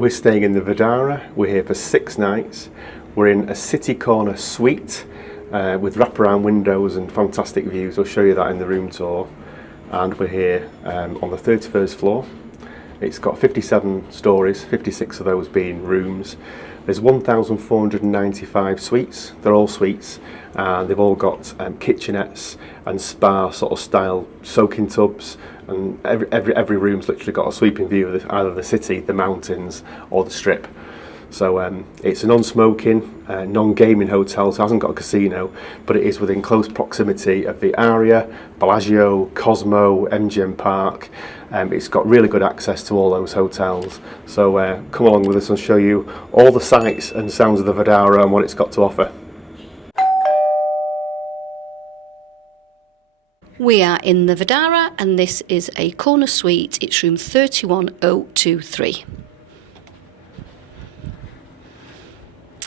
We're staying in the VDARA. We're here for 6 nights. We're in a city corner suite with wraparound windows and fantastic views. I'll show you that in the room tour. And we're here on the 31st floor. It's got 57 stories, 56 of those being rooms. There's 1,495 suites. They're all suites, and they've all got kitchenettes and spa sort of style soaking tubs. And every room's literally got a sweeping view of either the city, the mountains, or the strip. So it's a non-smoking, non-gaming hotel, so it hasn't got a casino, but it is within close proximity of the Aria, Bellagio, Cosmo, MGM Park. It's got really good access to all those hotels. So come along with us and show you all the sights and sounds of the VDARA and what it's got to offer. We are in the VDARA, and this is a corner suite. It's room 31023.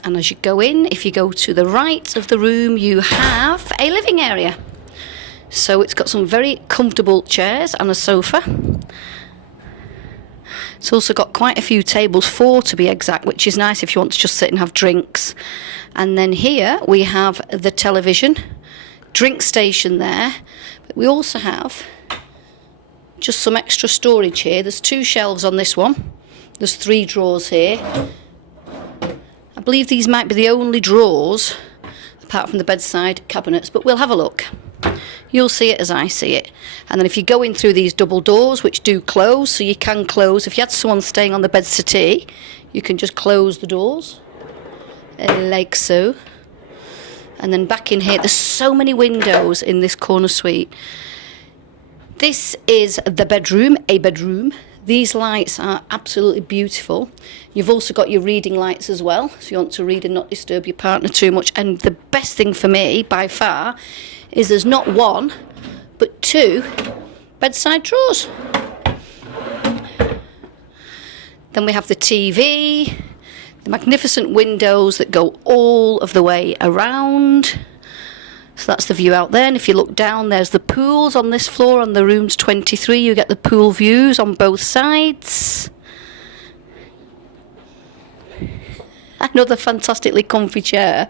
And as you go in, if you go to the right of the room, you have a living area. So it's got some very comfortable chairs and a sofa. It's also got quite a few tables, 4 to be exact, which is nice if you want to just sit and have drinks. And then here we have the television, drink station there. But we also have just some extra storage here. There's 2 shelves on this one. There's 3 drawers here. I believe these might be the only drawers, apart from the bedside cabinets, but we'll have a look. You'll see it as I see it. And then if you go in through these double doors, which do close, so you can close. If you had someone staying on the bed settee, you can just close the doors, like so. And then back in here, there's so many windows in this corner suite. This is the bedroom, a bedroom. These lights are absolutely beautiful. You've also got your reading lights as well, so you want to read and not disturb your partner too much. And the best thing for me, by far, is there's not 1, but 2 bedside drawers. Then we have the TV, the magnificent windows that go all of the way around. So that's the view out there, and if you look down, there's the pools on this floor. On the rooms 23, you get the pool views on both sides. Another fantastically comfy chair.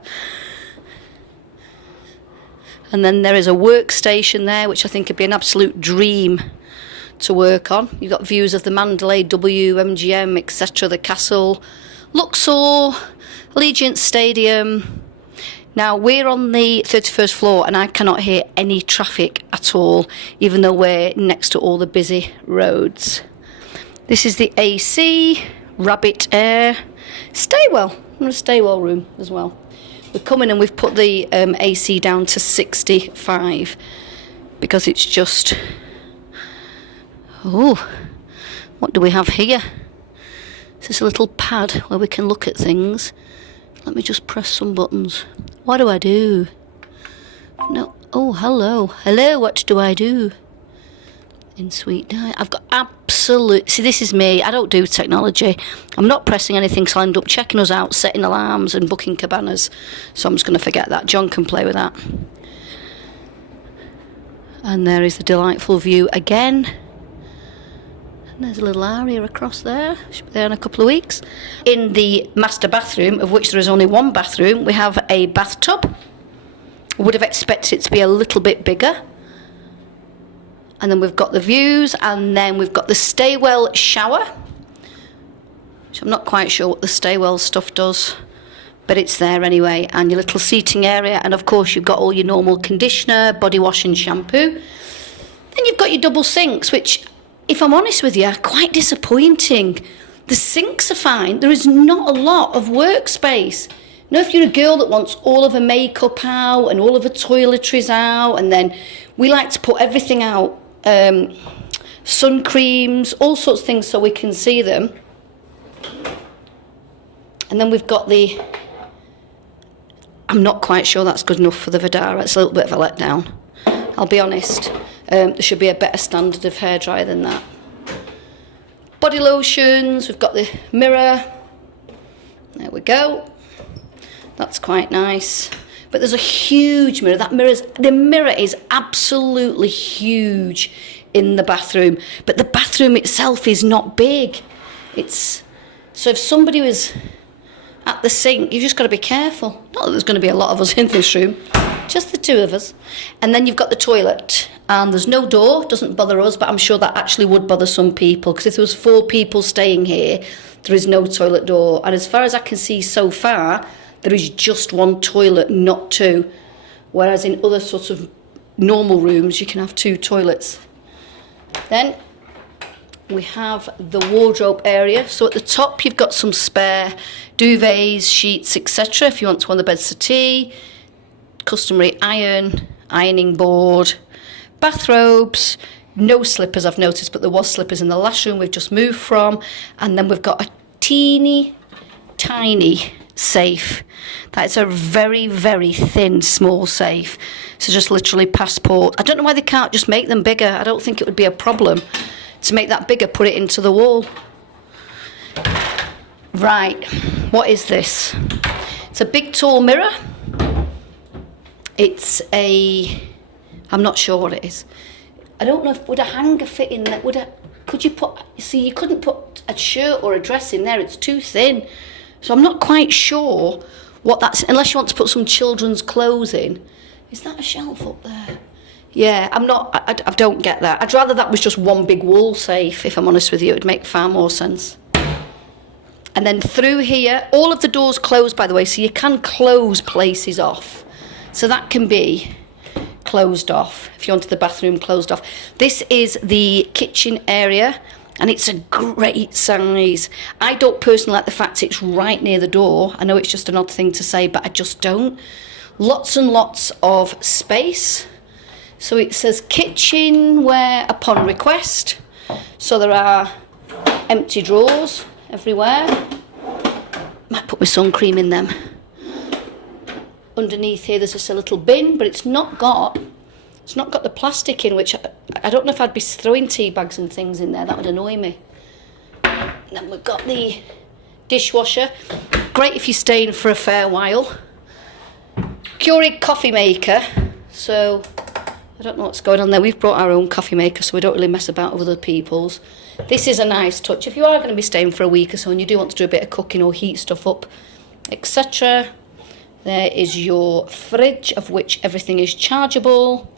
And then there is a workstation there, which I think would be an absolute dream to work on. You've got views of the Mandalay, MGM, etc., the castle, Luxor, Allegiant Stadium. Now, we're on the 31st floor, and I cannot hear any traffic at all, even though we're next to all the busy roads. This is the AC, Rabbit Air, stairwell, and a stairwell room as well. We're coming and we've put the AC down to 65, because it's just... Oh, what do we have here? Is this a little pad where we can look at things? Let me just press some buttons. What do I do? No. Oh, hello. Hello, what do I do? In suite diet. I've got absolute... See, this is me. I don't do technology. I'm not pressing anything, so I'll end up checking us out, setting alarms and booking cabanas. So I'm just going to forget that. John can play with that. And there is the delightful view again. And there's a little area across there. Should be there in a couple of weeks. In the master bathroom, of which there is only 1 bathroom, we have a bathtub. Would have expected it to be a little bit bigger. And then we've got the views, and then we've got the stairwell shower, which I'm not quite sure what the stairwell stuff does, but it's there anyway. And your little seating area, and of course you've got all your normal conditioner, body wash and shampoo. Then you've got your double sinks, which, if I'm honest with you, are quite disappointing. The sinks are fine. There is not a lot of workspace. You know, if you're a girl that wants all of her makeup out and all of her toiletries out, and then we like to put everything out, sun creams, all sorts of things so we can see them. And then we've got the... I'm not quite sure that's good enough for the VDARA. It's a little bit of a letdown. I'll be honest. There should be a better standard of hairdryer than that. Body lotions, we've got the mirror. There we go. That's quite nice. But there's a huge mirror. The mirror is absolutely huge in the bathroom. But the bathroom itself is not big. It's So if somebody was at the sink, you've just got to be careful. Not that there's going to be a lot of us in this room, just the two of us. And then you've got the toilet, and there's no door, doesn't bother us, but I'm sure that actually would bother some people, because if there was 4 people staying here, there is no toilet door. And as far as I can see so far, there is just one toilet, not 2. Whereas in other sorts of normal rooms, you can have 2 toilets. Then we have the wardrobe area. So at the top, you've got some spare duvets, sheets, etc. If you want to on the bed settee, customary ironing board, bathrobes, no slippers I've noticed, but there was slippers in the last room we've just moved from. And then we've got a teeny tiny safe. That's a very, very thin, small safe. So just literally passport. I don't know why they can't just make them bigger. I don't think it would be a problem to make that bigger, put it into the wall. Right, what is this? It's a big tall mirror. It's I'm not sure what it is. I don't know if, would a hanger fit in there? Could you put, see, you couldn't put a shirt or a dress in there, it's too thin. So I'm not quite sure what that's, unless you want to put some children's clothes in. Is that a shelf up there? Yeah, I don't get that. I'd rather that was just one big wall safe, if I'm honest with you. It would make far more sense. And then through here, all of the doors close, by the way, so you can close places off. So that can be closed off, if you wanted the bathroom closed off. This is the kitchen area, and it's a great size. I don't personally like the fact it's right near the door. I know it's just an odd thing to say, but I just don't. Lots and lots of space. So it says kitchenware upon request. So there are empty drawers everywhere. Might put my sun cream in them. Underneath here there's just a little bin, but it's not got the plastic in, which I don't know if I'd be throwing tea bags and things in there. That would annoy me. And then we've got the dishwasher. Great if you're staying for a fair while. Keurig coffee maker. So I don't know what's going on there. We've brought our own coffee maker, so we don't really mess about with other people's. This is a nice touch. If you are going to be staying for a week or so and you do want to do a bit of cooking or heat stuff up, etc. There is your fridge, of which everything is chargeable.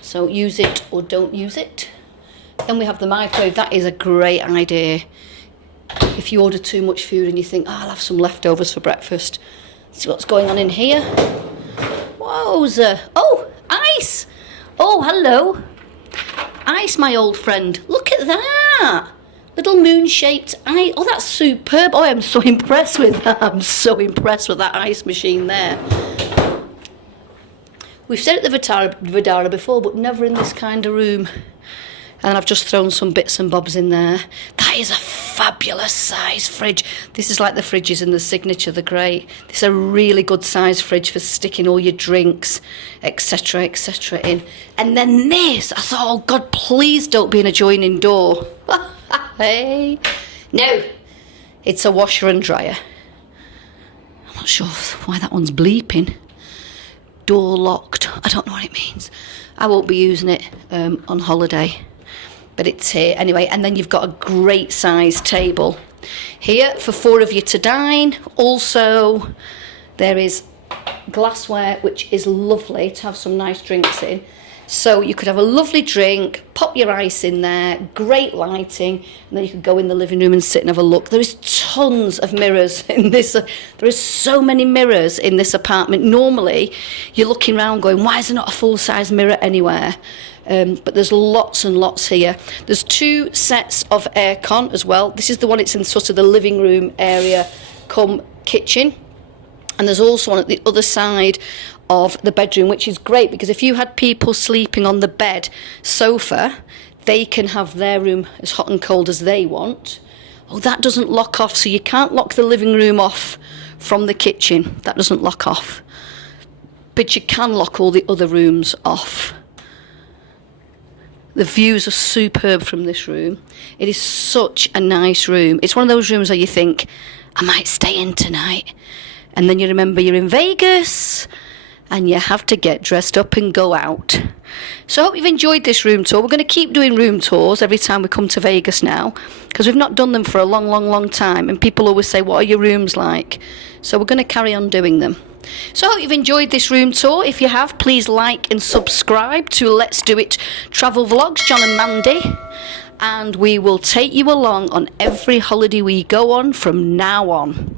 So use it or don't use it. Then we have the microwave. That is a great idea. If you order too much food and you think, I'll have some leftovers for breakfast. See what's going on in here. Wowza. Oh, ice. Oh, hello. Ice, my old friend. Look at that. Little moon-shaped ice. Oh, that's superb. Oh, I'm so impressed with that. I'm so impressed with that ice machine there. We've said it at the VDARA before, but never in this kind of room. And I've just thrown some bits and bobs in there. That is a fabulous size fridge. This is like the fridges in the Signature, the great. This is a really good size fridge for sticking all your drinks, etc., etc. in. And then this, I thought, oh God, please don't be an adjoining door. Hey. No, it's a washer and dryer. I'm not sure why that one's bleeping. Door locked. I don't know what it means. I won't be using it on holiday. But it's here anyway. And then you've got a great size table here for 4 of you to dine. Also, there is glassware, which is lovely to have some nice drinks in. So you could have a lovely drink, pop your ice in there, great lighting, and then you could go in the living room and sit and have a look. There is tons of mirrors in this. There is so many mirrors in this apartment. Normally, you're looking around going, why is there not a full-size mirror anywhere? But there's lots and lots here. There's 2 sets of aircon as well. This is the one, it's in sort of the living room area come kitchen. And there's also one at the other side of the bedroom, which is great because if you had people sleeping on the bed sofa, they can have their room as hot and cold as they want. Oh, that doesn't lock off, so you can't lock the living room off from the kitchen. That doesn't lock off. But you can lock all the other rooms off. The views are superb from this room. It is such a nice room. It's one of those rooms where you think, I might stay in tonight. And then you remember you're in Vegas and you have to get dressed up and go out. So I hope you've enjoyed this room tour. We're going to keep doing room tours every time we come to Vegas now, because we've not done them for a long time, and people always say, what are your rooms like? So we're going to carry on doing them. So I hope you've enjoyed this room tour. If you have, please like and subscribe to Let's Do It Travel Vlogs, John and Mandy, and we will take you along on every holiday we go on from now on.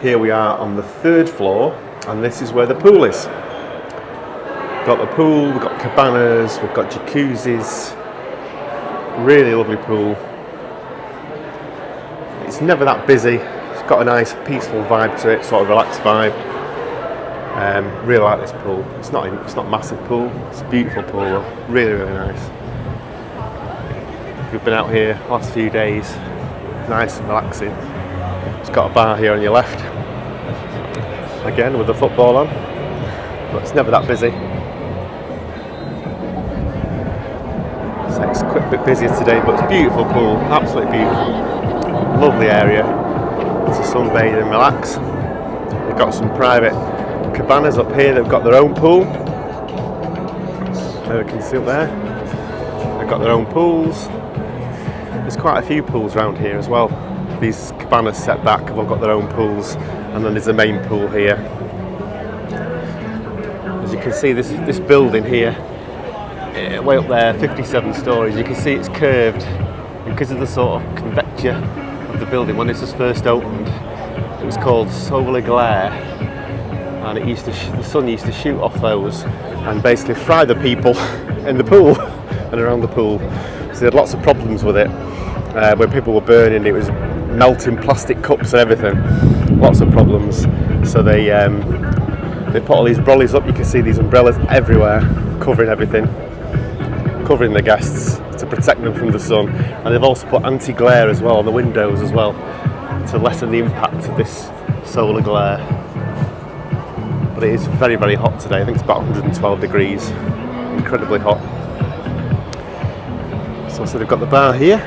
Here we are on the 3rd floor, and this is where the pool is. We've got the pool, we've got cabanas, we've got jacuzzis. Really lovely pool. It's never that busy. It's got a nice peaceful vibe to it, sort of relaxed vibe. Really like this pool. It's not a massive pool. It's a beautiful pool though. Really nice. We've been out here the last few days. Nice and relaxing. It's got a bar here on your left. Again with the football on. But it's never that busy. So it's a quick bit busier today, but it's a beautiful pool. Absolutely beautiful. Lovely area to sunbathe and relax. We've got some private cabanas up here. They've got their own pool. There we can see up there. They've got their own pools. There's quite a few pools around here as well. These cabanas set back have all got their own pools, and then there's a main pool here. As you can see, this building here, way up there, 57 stories. You can see it's curved because of the sort of convecture of the building. When this was first opened, it was called solar glare, and it used to the sun used to shoot off those and basically fry the people in the pool and around the pool. So they had lots of problems with it. Where people were burning, it was melting plastic cups and everything. Lots of problems. So they put all these brollies up. You can see these umbrellas everywhere, covering everything, covering the guests to protect them from the sun. And they've also put anti-glare as well on the windows as well to lessen the impact of this solar glare. But it is very hot today. I think it's about 112 degrees. Incredibly hot. So they've got the bar here.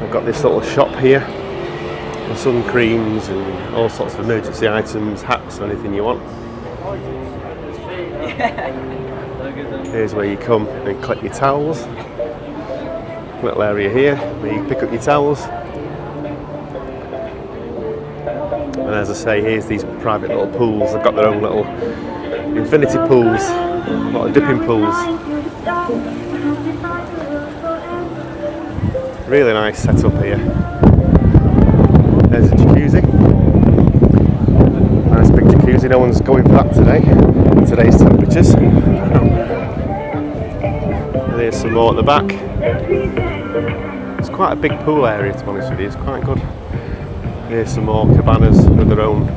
They've got this little shop here for sun creams and all sorts of emergency items, hats, anything you want. Here's where you come and collect your towels. Little area here where you pick up your towels. And as I say, here's these private little pools. They've got their own little infinity pools, a lot of dipping pools. Really nice setup here. There's a jacuzzi. Nice big jacuzzi. No one's going for that today. Today's temperatures. And there's some more at the back. It's quite a big pool area, to be honest with you. It's quite good. Here's some more cabanas with their own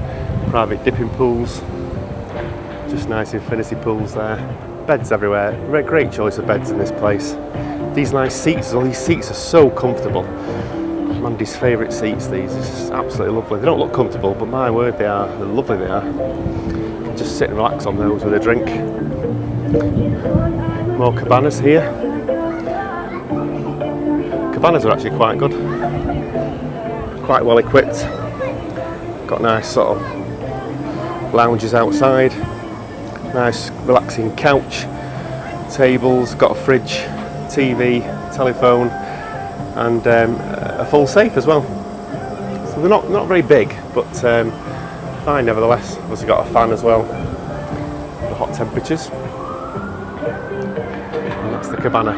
private dipping pools. Just nice infinity pools there. Beds everywhere. Great choice of beds in this place. These nice seats, all these seats are so comfortable. Mandy's favourite seats, these. It's absolutely lovely. They don't look comfortable, but my word, they are. They're lovely, they are. You can just sit and relax on those with a drink. More cabanas here. Cabanas are actually quite good. Quite well equipped. Got nice sort of lounges outside. Nice relaxing couch. Tables, got a fridge. TV, telephone, and a full safe as well. So they're not very big, but fine nevertheless. Also got a fan as well. The hot temperatures. And that's the cabana.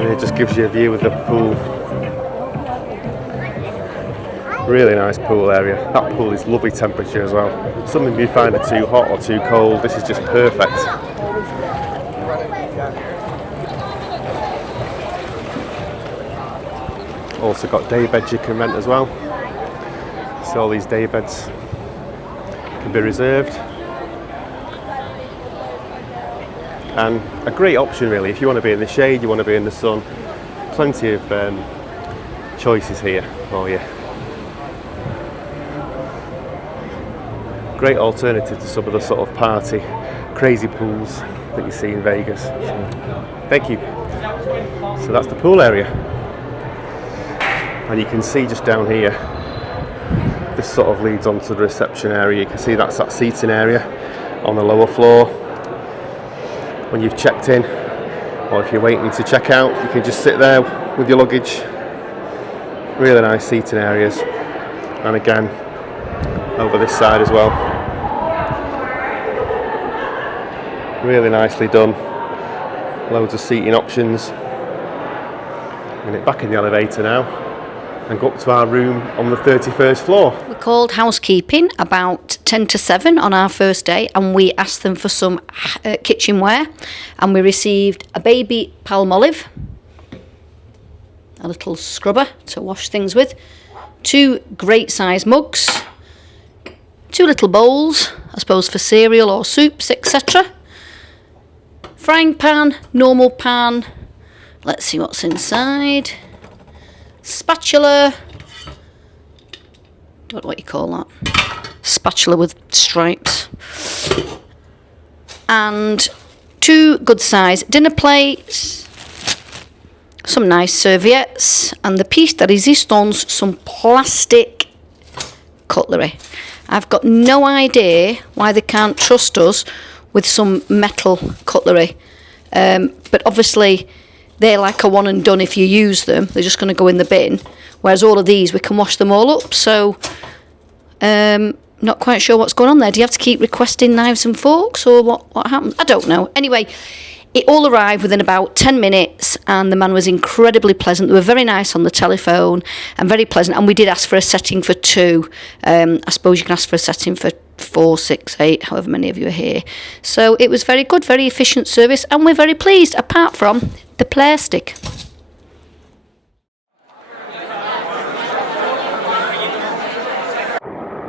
And it just gives you a view of the pool. Really nice pool area. That pool is lovely temperature as well. Something you find are too hot or too cold. This is just perfect. Also got day beds you can rent as well. So all these day beds can be reserved. And a great option really if you want to be in the shade, you want to be in the sun. Plenty of choices here for you. Great alternative to some of the sort of party, crazy pools that you see in Vegas. So, thank you. So that's the pool area. And you can see just down here, this sort of leads onto the reception area. You can see that's that seating area on the lower floor. When you've checked in, or if you're waiting to check out, you can just sit there with your luggage. Really nice seating areas. And again, over this side as well. Really nicely done. Loads of seating options. I'm going to get back in the elevator now and go up to our room on the 31st floor. We called housekeeping about 10 to 7 on our first day, and we asked them for some kitchenware, and we received a baby palmolive, a little scrubber to wash things with, 2 great size mugs, 2 little bowls, I suppose for cereal or soups, etc. Frying pan, normal pan. Let's see what's inside. Spatula. Don't know what you call that. Spatula with stripes. And 2 good size dinner plates. Some nice serviettes, and the piece de resistance, some plastic cutlery. I've got no idea why they can't trust us with some metal cutlery, but obviously they're like a one and done. If you use them, they're just going to go in the bin, whereas all of these, we can wash them all up. So not quite sure what's going on there. Do you have to keep requesting knives and forks, or what happens? I don't know. Anyway, it all arrived within about 10 minutes, and the man was incredibly pleasant. They were very nice on the telephone and very pleasant, and we did ask for a setting for 2. I suppose you can ask for a setting for 4, 6, 8, however many of you are here. So it was very good, very efficient service, and we're very pleased, apart from the plastic.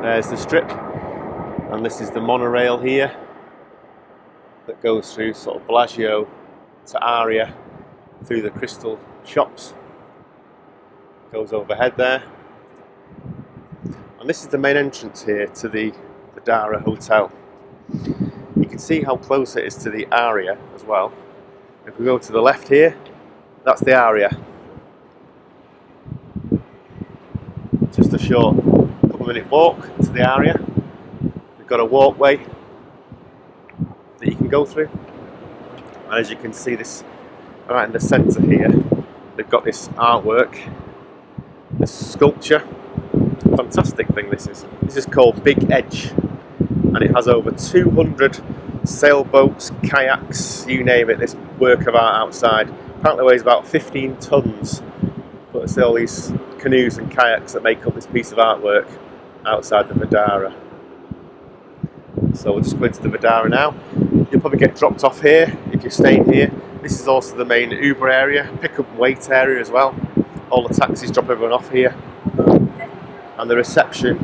There's the strip, and this is the monorail here that goes through sort of Bellagio to Aria, through the crystal shops, goes overhead there, and this is the main entrance here to the VDARA Hotel. You can see how close it is to the Aria as well. If we go to the left here, that's the Aria. Just a short couple-minute walk to the Aria. We've got a walkway that you can go through, and as you can see, this right in the centre here, they've got this artwork, this sculpture. Fantastic thing this is. This is called Big Edge, and it has over 200 sailboats, kayaks, you name it. This work of art outside apparently weighs about 15 tons, but it's all these canoes and kayaks that make up this piece of artwork outside the VDARA. So we'll just go into the VDARA now. You'll probably get dropped off here if you're staying here. This is also the main Uber area, pick up and wait area as well. All the taxis drop everyone off here. And the reception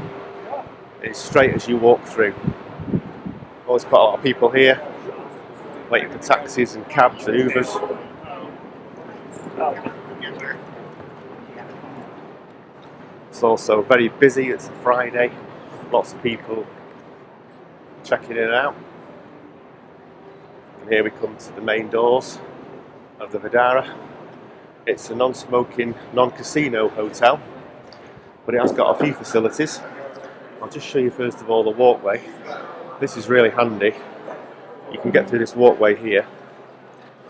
is straight as you walk through. Always quite a lot of people here, waiting for taxis and cabs and Ubers. It's also very busy, it's a Friday. Lots of people checking in and out. And here we come to the main doors of the VDARA. It's a non-smoking, non-casino hotel, but it has got a few facilities. I'll just show you first of all the walkway. This is really handy. You can get through this walkway here,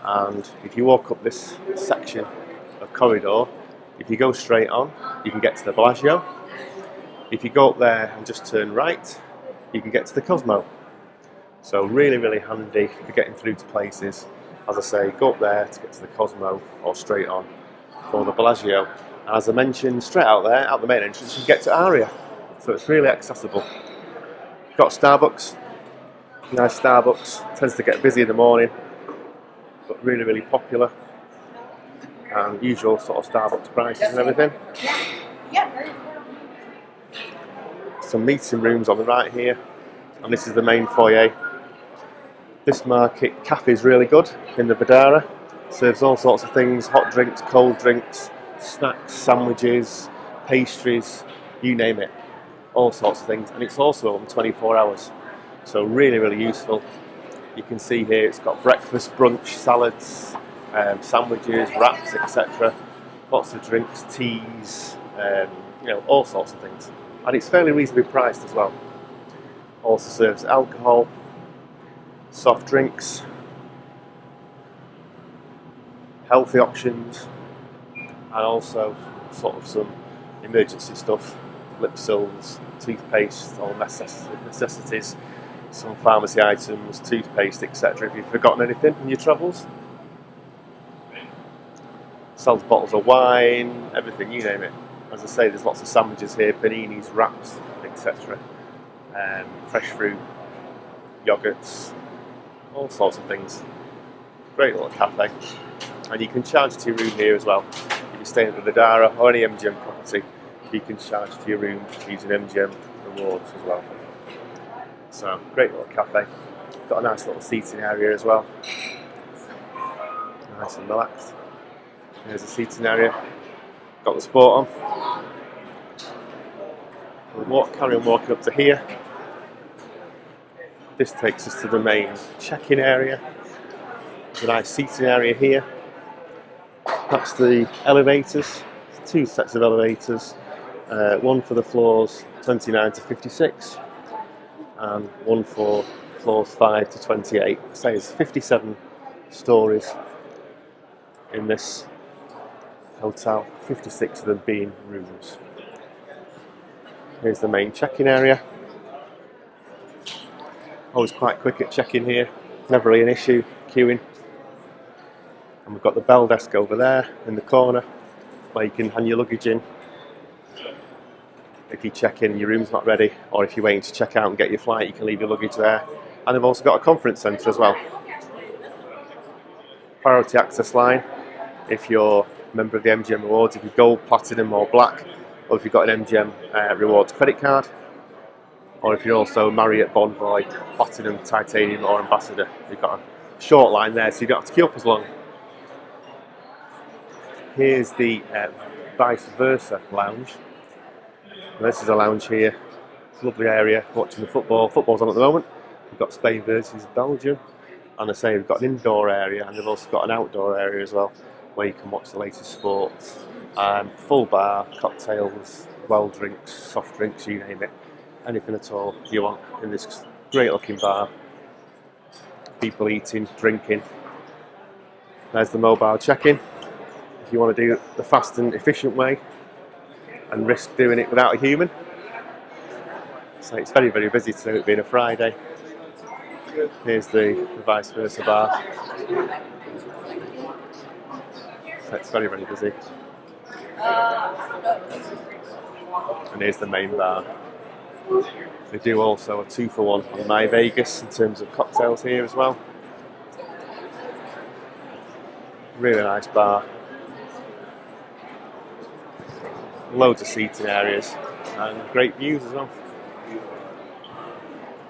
and if you walk up this section of corridor, if you go straight on, you can get to the Bellagio. If you go up there and just turn right, you can get to the Cosmo. So really, really handy for getting through to places. As I say, go up there to get to the Cosmo, or straight on for the Bellagio. As I mentioned, straight out there, out the main entrance, you can get to Aria. So it's really accessible. Got Starbucks, nice Starbucks, tends to get busy in the morning, but really, really popular. And usual sort of Starbucks prices and everything. Some meeting rooms on the right here, and this is the main foyer. This market cafe is really good in the VDARA. Serves all sorts of things, hot drinks, cold drinks, snacks, sandwiches, pastries, you name it. All sorts of things, and it's also open 24 hours. So really, really useful. You can see here it's got breakfast, brunch, salads, sandwiches, wraps, etc. Lots of drinks, teas, you know, all sorts of things. And it's fairly reasonably priced as well. Also serves alcohol, soft drinks, healthy options, and also sort of some emergency stuff, lip sills, toothpaste, all necessities, some pharmacy items, toothpaste, etc. if you've forgotten anything in your travels. Sells bottles of wine, everything, you name it. As I say, there's lots of sandwiches here, paninis, wraps, etc. Fresh fruit, yogurts, all sorts of things. Great little cafe. And you can charge to your room here as well. If you're staying at the VDARA or any MGM property, you can charge to your room using MGM rewards as well. So, great little cafe. Got a nice little seating area as well. Nice and relaxed. There's a seating area. Got the sport on. We'll carry on walking up to here. This takes us to the main check-in area. There's a nice seating area here. That's the elevators. There's 2 sets of elevators. One for the floors 29 to 56, and one for floors 5 to 28. So it's 57 stories in this hotel, 56 of them being rooms. Here's the main check-in area. Always quite quick at check-in here, never really an issue queuing. And we've got the bell desk over there in the corner where you can hand your luggage in if you check in and your room's not ready, or if you're waiting to check out and get your flight, you can leave your luggage there. And they've also got a conference centre as well. Priority access line if you're a member of the MGM Rewards, if you're gold, platinum or black, or if you've got an MGM Rewards credit card, or if you're also Marriott, Bonvoy, Platinum, Titanium or Ambassador. You've got a short line there, so you don't have to queue up as long. Here's the vice versa lounge. This is a lounge here. Lovely area watching the football. Football's on at the moment. We've got Spain versus Belgium. And I say we've got an indoor area and they've also got an outdoor area as well where you can watch the latest sports. Full bar, cocktails, well drinks, soft drinks, you name it. Anything at all you want in this great looking bar. People eating, drinking. There's the mobile check-in. If you want to do the fast and efficient way and risk doing it without a human. So it's very, very busy today, it being a Friday. Here's the vice versa bar. So it's very, very busy. And here's the main bar. They do also a 2-for-1 on My Vegas in terms of cocktails here as well. Really nice bar. Loads of seating areas and great views as well.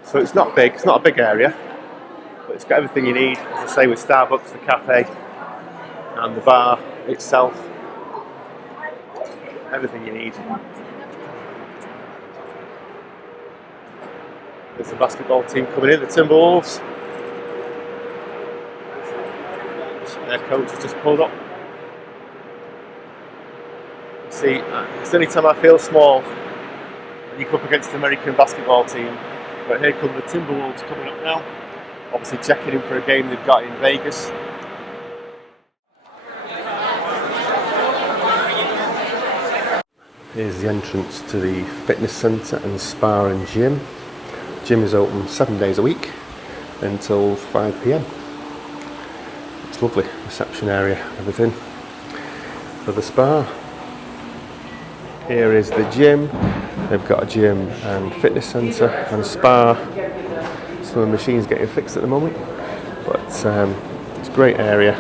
So it's not big, it's not a big area, but it's got everything you need, as I say, with Starbucks, the cafe and the bar itself. Everything you need. There's the basketball team coming in, the Timberwolves. Their coach has just pulled up. See, it's the only time I feel small when you come up against the American basketball team. But here come the Timberwolves coming up now. Obviously checking in for a game they've got in Vegas. Here's the entrance to the fitness centre and spa and gym. Gym is open 7 days a week until 5 PM. It's lovely, reception area, everything. For the spa. Here is the gym. They've got a gym and fitness centre and spa. Some of the machines getting fixed at the moment, but it's a great area.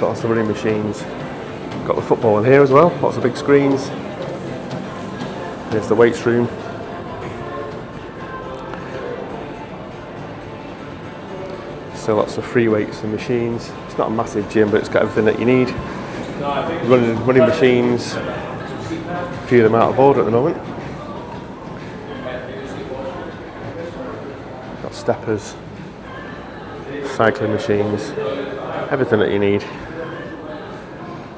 Got lots of running machines. Got the football in here as well. Lots of big screens. There's the weights room. So lots of free weights and machines. It's not a massive gym, but it's got everything that you need. Running machines. A few of them out of order at the moment. Got steppers, cycling machines, everything that you need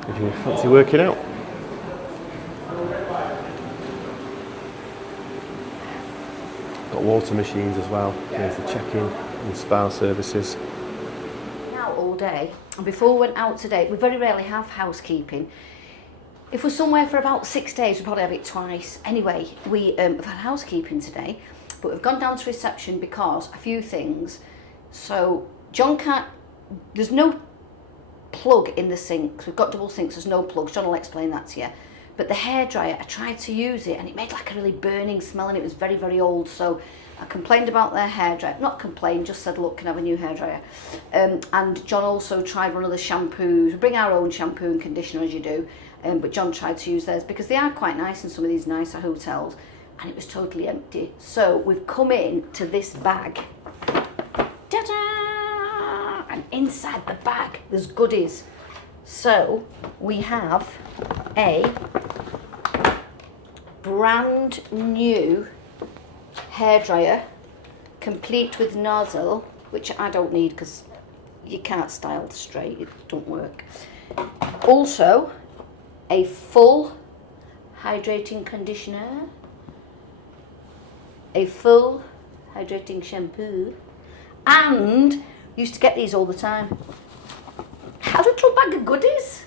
if you fancy working out. Got water machines as well. There's the check-in and spa services. Out all day, and before we went out today, we very rarely have housekeeping. If we're somewhere for about 6 days, we probably have it twice. Anyway, we have had housekeeping today, but we've gone down to reception because a few things. So John can't, there's no plug in the sinks. We've got double sinks, there's no plugs. John will explain that to you. But the hairdryer, I tried to use it and it made like a really burning smell and it was very, very old. So I complained about their hairdryer. Not complained, just said, look, can I have a new hairdryer? And John also tried one of the shampoos. We bring our own shampoo and conditioner as you do. But John tried to use theirs because they are quite nice in some of these nicer hotels. And it was totally empty. So we've come in to this bag. Ta-da! And inside the bag, there's goodies. So we have a brand new hairdryer, complete with nozzle, which I don't need because you can't style straight, it don't work. Also, a full hydrating conditioner, a full hydrating shampoo, and used to get these all the time. A little bag of goodies.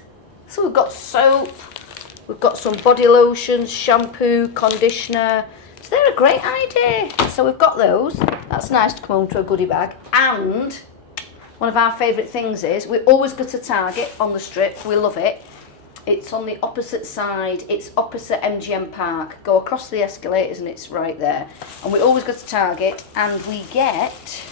So we've got soap, we've got some body lotions, shampoo, conditioner. So they're a great idea. So we've got those. That's nice to come home to a goodie bag. And one of our favourite things is we always go to Target on the strip. We love it. It's on the opposite side. It's opposite MGM Park. Go across the escalators and it's right there. And we always go to Target and we get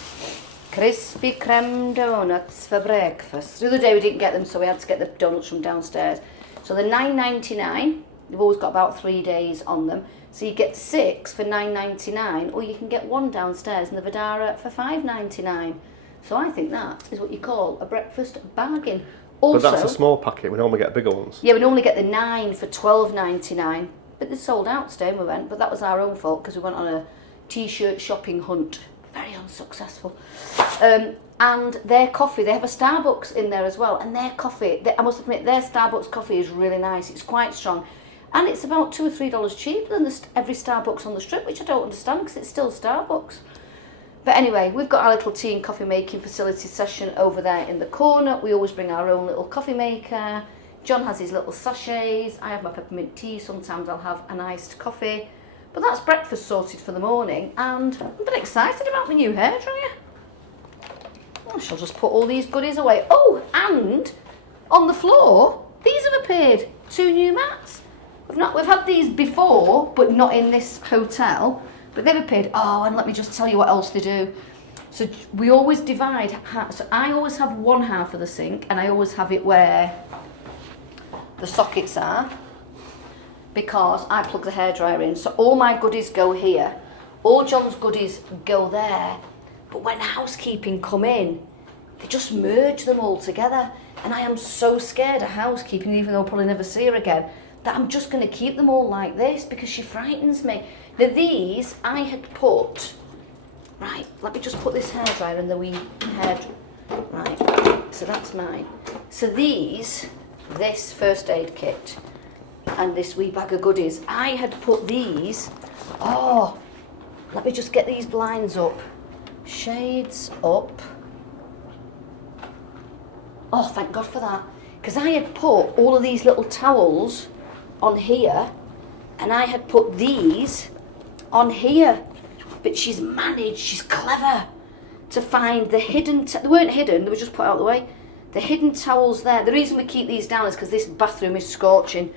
crispy creme donuts for breakfast. The other day we didn't get them, so we had to get the donuts from downstairs. So they're $9.99. They've always got about 3 days on them. So you get 6 for $9.99, or you can get 1 downstairs in the VDARA for $5.99. So I think that is what you call a breakfast bargain. Also, but that's a small packet. We normally get bigger ones. Yeah, we normally get the 9 for $12.99. But they sold out today when we went. But that was our own fault because we went on a t-shirt shopping hunt. Very unsuccessful. And their coffee, they have a Starbucks in there as well, and their coffee, I must admit, their Starbucks coffee is really nice. It's quite strong, and it's about $2 or $3 cheaper than every Starbucks on the strip, which I don't understand because it's still Starbucks. But anyway, we've got our little tea and coffee making facility session over there in the corner. We always bring our own little coffee maker. John has his little sachets. I have my peppermint tea. Sometimes I'll have an iced coffee. But that's breakfast sorted for the morning, and I'm a bit excited about my new hairdryer. I shall just put all these goodies away. Oh, and on the floor, these have appeared. 2 new mats. We've had these before, but not in this hotel. But they've appeared. Oh, and let me just tell you what else they do. So we always divide. So I always have one half of the sink, and I always have it where the sockets are, because I plug the hairdryer in. So all my goodies go here. All John's goodies go there. But when housekeeping come in, they just merge them all together. And I am so scared of housekeeping, even though I'll probably never see her again, that I'm just going to keep them all like this because she frightens me. Now these I had put, right, let me just put this hairdryer in the wee right, so that's mine. So this first aid kit and this wee bag of goodies, I had put these, oh, let me just get these blinds up. Shades up. Oh, thank God for that. Because I had put all of these little towels on here, and I had put these on here. But she's managed, she's clever, to find the hidden, they weren't hidden, they were just put out of the way. The hidden towels there. The reason we keep these down is because this bathroom is scorching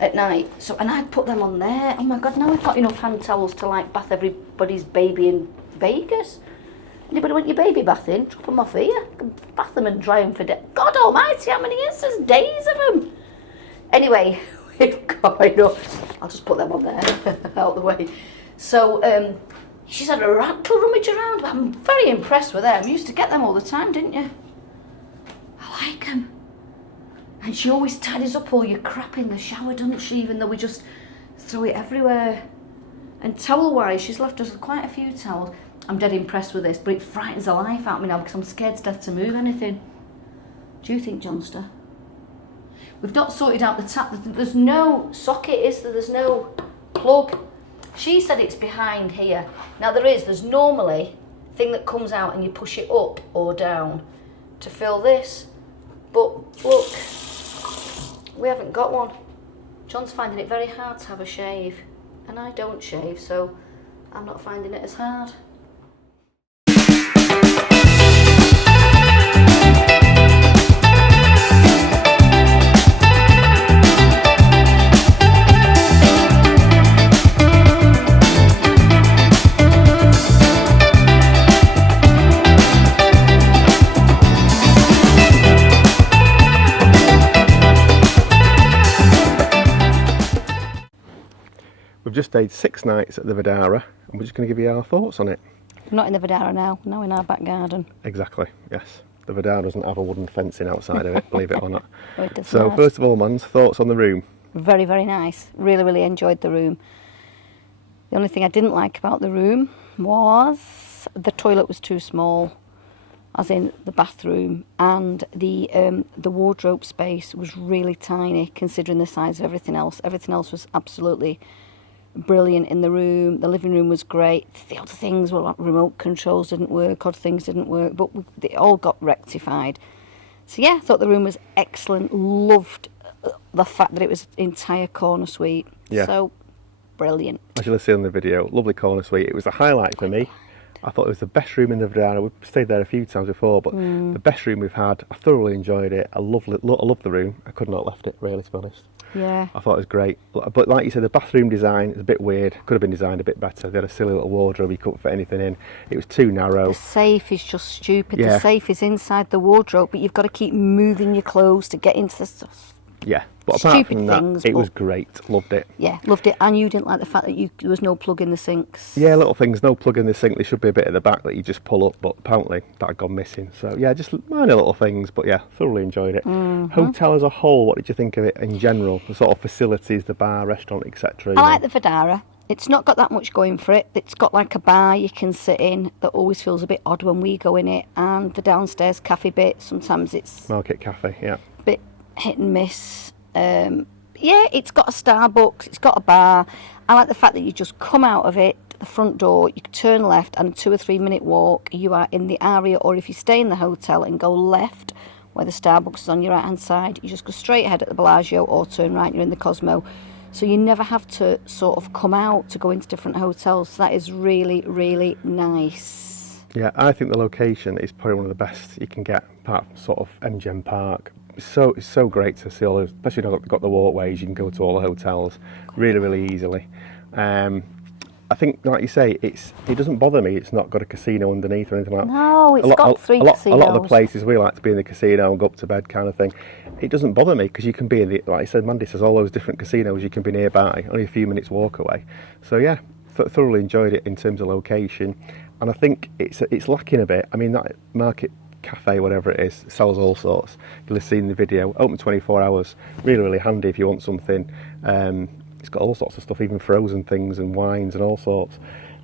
at night. So, and I'd put them on there. Oh my God, now we've got enough hand towels to like bath everybody's baby in Vegas. Anybody want your baby bath in? Drop them off here. Bath them and dry them for days. God almighty, how many years? There's days of them. Anyway, we've got enough. I'll just put them on there, out of the way. So, she's had a rattle rummage around, but I'm very impressed with them. You used to get them all the time, didn't you? I like them. And she always tidies up all your crap in the shower, doesn't she? Even though we just throw it everywhere. And towel-wise, she's left us with quite a few towels. I'm dead impressed with this, but it frightens the life out of me now because I'm scared to death to move anything. Do you think, Johnster? We've not sorted out the tap. There's no socket, is there? There's no plug. She said it's behind here. Now there's normally a thing that comes out and you push it up or down to fill this. But look, we haven't got one. John's finding it very hard to have a shave. And I don't shave, so I'm not finding it as hard. We've just stayed 6 nights at the VDARA, and we're just going to give you our thoughts on it. We're not in the VDARA now, we're now in our back garden. Exactly, yes. The VDARA doesn't have a wooden fencing outside of it, believe it or not. Oh, it does So not. first of all, Mans, thoughts on the room? Very, very nice. Really, really enjoyed the room. The only thing I didn't like about the room was the toilet was too small, as in the bathroom, and the wardrobe space was really tiny considering the size of everything else. Everything else was absolutely brilliant in the room. The living room was great. The other things were like remote controls didn't work, odd things didn't work, but they all got rectified. So yeah, I thought the room was excellent. Loved the fact that it was entire corner suite. Yeah. So brilliant. As you'll see on the video, lovely corner suite. It was a highlight for me. I thought it was the best room in the VDARA. We've stayed there a few times before, but the best room we've had. I thoroughly enjoyed it. I love the room. I could not have left it, really, to be honest. Yeah. I thought it was great. But like you said, the bathroom design is a bit weird. Could have been designed a bit better. They had a silly little wardrobe. You couldn't fit anything in. It was too narrow. The safe is just stupid. Yeah. The safe is inside the wardrobe, but you've got to keep moving your clothes to get into the stuff. Yeah, but apart Stupid from that, things, it but- was great. Loved it. Yeah, loved it. And you didn't like the fact that there was no plug in the sinks. Yeah, little things. No plug in the sink. There should be a bit at the back that you just pull up, but apparently that had gone missing. So yeah, just minor little things, but yeah, thoroughly enjoyed it. Hotel as a whole, what did you think of it in general? The sort of facilities, the bar, restaurant, etc. I like the VDARA. It's not got that much going for it. It's got like a bar you can sit in that always feels a bit odd when we go in it, and the downstairs cafe bit. Sometimes it's Market Cafe, yeah. a bit hit and miss. Yeah, it's got a Starbucks, it's got a bar. I like the fact that you just come out of it, the front door, you turn left, and a 2 or 3 minute walk, you are in the area. Or if you stay in the hotel and go left, where the Starbucks is on your right hand side, you just go straight ahead at the Bellagio, or turn right, you're in the Cosmo. So you never have to sort of come out to go into different hotels. So that is really, really nice. Yeah, I think the location is probably one of the best you can get, apart from sort of MGM Park. It's so great to see all those, especially when you've got the walkways, you can go to all the hotels really, really easily. I think, like you say, it doesn't bother me. It's not got a casino underneath or anything like that. No, it's got three casinos. A lot of the places we like to be in the casino and go up to bed kind of thing. It doesn't bother me because you can be in the, like I said, Mandy says all those different casinos you can be nearby, only a few minutes walk away. So yeah, thoroughly enjoyed it in terms of location, and I think it's lacking a bit. I mean, that Market Cafe, whatever it is, sells all sorts. You'll have seen the video. Open 24 hours. Really, really handy if you want something. It's got all sorts of stuff, even frozen things and wines and all sorts.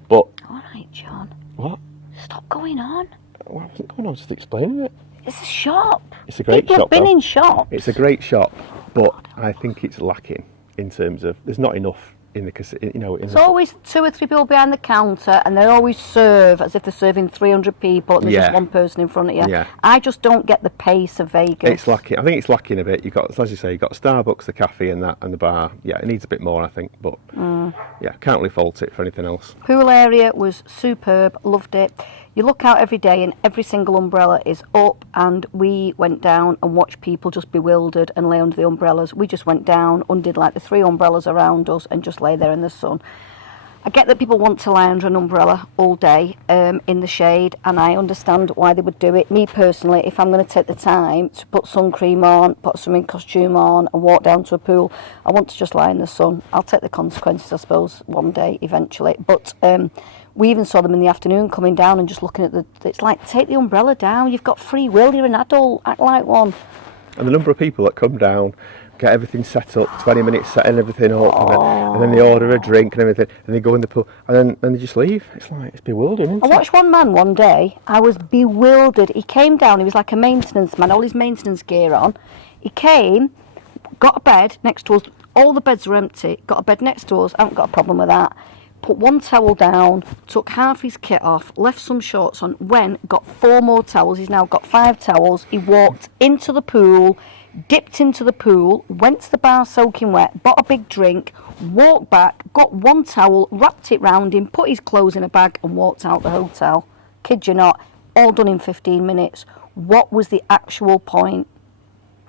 But All right, John. what? Stop going on. Well, I wasn't going on, just explaining it. It's a shop. It's a great People shop. have been though. in shops. It's a great shop, but I think it's lacking in terms of there's not enough in the casino. You know, There's always 2 or 3 people behind the counter, and they always serve as if they're serving 300 people, and there's Yeah. just one person in front of you. Yeah. I just don't get the pace of Vegas. It's lacking. I think it's lacking a bit. You've got, as you say, you've got Starbucks, the cafe, and that, and the bar. Yeah, it needs a bit more, I think. But yeah, can't really fault it for anything else. Pool area was superb. Loved it. You look out every day, and every single umbrella is up. And we went down and watched people just bewildered and lay under the umbrellas. We just went down, undid like the 3 umbrellas around us, and just lay there in the sun. I get that people want to lie under an umbrella all day in the shade, and I understand why they would do it. Me personally, if I'm going to take the time to put sun cream on, put a swimming costume on, and walk down to a pool, I want to just lie in the sun. I'll take the consequences, I suppose, one day eventually. But we even saw them in the afternoon coming down and just looking at it's like, take the umbrella down. You've got free will. You're an adult. Act like one. And the number of people that come down, get everything set up, 20 minutes setting everything up, and then they order a drink and everything, and they go in the pool, and then they just leave. It's like, it's bewildering, isn't I it? watched one man one day. I was bewildered. He came down. He was like a maintenance man, all his maintenance gear on. He came, got a bed next to us. All the beds were empty. Got a bed next to us. I haven't got a problem with that. put one towel down, took half his kit off, left some shorts on, went, got 4 more towels. He's now got 5 towels. He walked into the pool, dipped into the pool, went to the bar soaking wet, bought a big drink, walked back, got 1 towel, wrapped it round him, put his clothes in a bag and walked out the hotel. Kid you not, all done in 15 minutes. What was the actual point?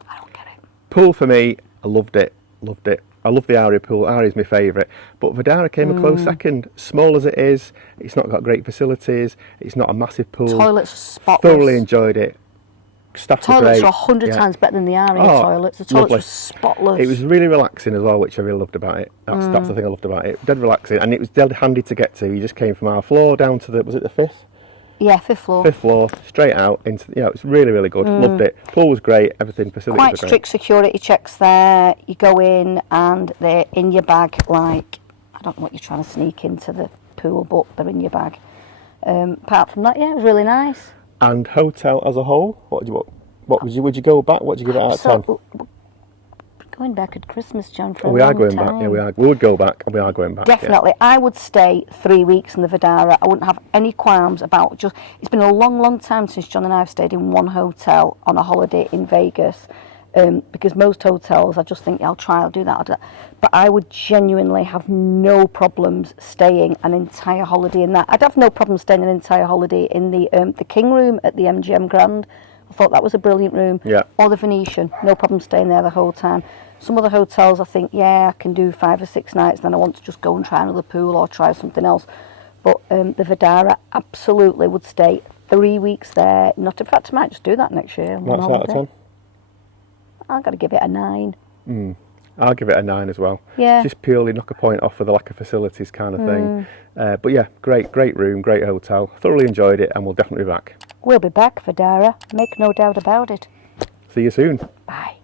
I don't get it. Pool for me, I loved it. I love the Aria pool. Aria's my favourite. But VDARA came a close second. Small as it is, it's not got great facilities. It's not a massive pool. Toilets are spotless. Thoroughly enjoyed it. Staff were Toilets great. are 100 times better than the Aria toilets. The toilets lovely. were spotless. It was really relaxing as well, which I really loved about it. That's the thing I loved about it. Dead relaxing, and it was dead handy to get to. You just came from our floor down to was it the 5th? Yeah, 5th floor. 5th floor, straight out into. It was really, really good. Loved it. Pool was great. Everything, facilities Quite were great. strict security checks there. You go in and they're in your bag. Like, I don't know what you're trying to sneak into the pool, but they're in your bag. Apart from that, yeah, it was really nice. And hotel as a whole, what would you go back? What would you give it out of 10? Going back at Christmas, John, for a We are long going time. back. Yeah, we are. We would go back, and we are going back. Definitely. Yeah. I would stay 3 weeks in the VDARA. I wouldn't have any qualms about just... It's been a long, long time since John and I have stayed in one hotel on a holiday in Vegas. Because most hotels, I just think, yeah, I'll do that. But I would genuinely have no problems staying an entire holiday in that. I'd have no problem staying an entire holiday in the King Room at the MGM Grand. I thought that was a brilliant room. Yeah. Or the Venetian. No problem staying there the whole time. Some other hotels, I think, yeah, I can do 5 or 6 nights, then I want to just go and try another pool or try something else. But the VDARA absolutely would stay 3 weeks there. Not, in fact, I might just do that next year. That's out of 10? I've got to give it a 9. I'll give it a 9 as well. Yeah. Just purely knock a point off for the lack of facilities kind of thing. But yeah, great room, great hotel. Thoroughly enjoyed it, and we'll definitely be back. We'll be back, VDARA. Make no doubt about it. See you soon. Bye.